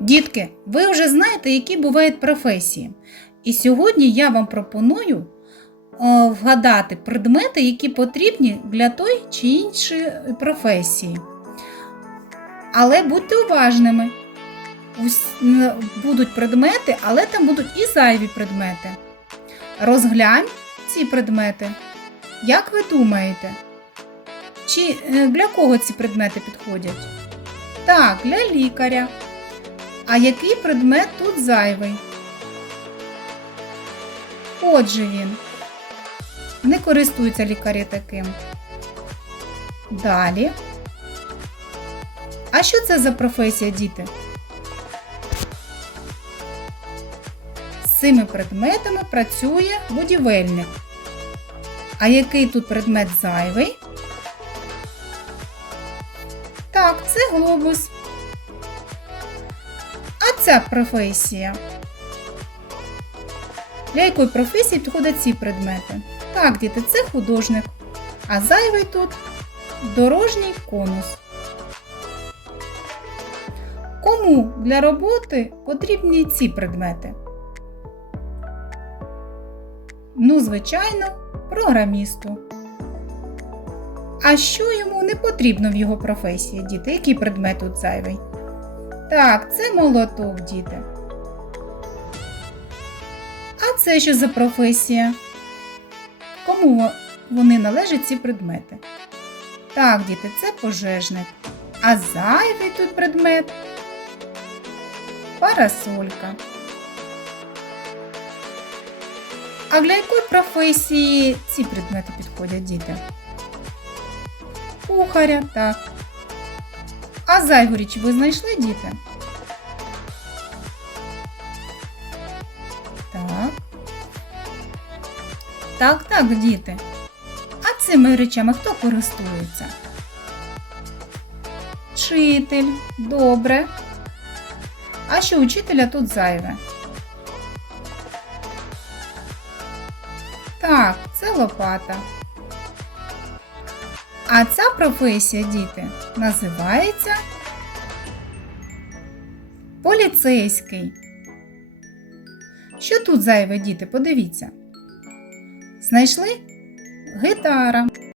Дітки, ви вже знаєте, які бувають професії. І сьогодні я вам пропоную е, вгадати предмети, які потрібні для той чи іншої професії. Але будьте уважними. Будуть предмети, але там будуть і зайві предмети. Розглянь ці предмети. Як ви думаєте? Чи е, для кого ці предмети підходять? Так, для лікаря. А який предмет тут зайвий? Отже він. Не користуються лікарі таким. Далі. А що це за професія, діти? З цими предметами працює будівельник. А який тут предмет зайвий? Так, це глобус. Ця професія. Для якої професії підходять ці предмети? Так, діти, це художник. А зайвий тут дорожній конус. Кому для роботи потрібні ці предмети? Ну, звичайно, програмісту. А що йому не потрібно в його професії, діти? Який предмет тут зайвий? Так, це молоток, діти. А це що за професія? Кому вони належать ці предмети? Так, діти, це пожежник. А зайвий тут предмет парасолька. А для якої професії ці предмети підходять, діти? Кухаря, так. А зайву річ ви знайшли, діти? Так. Так, так, діти. А цими речами хто користується? Вчитель. Добре. А що у вчителя тут зайве? Так, це лопата. А ця професія, діти, називається поліцейський. Що тут зайве, діти? Подивіться. Знайшли? Гітара.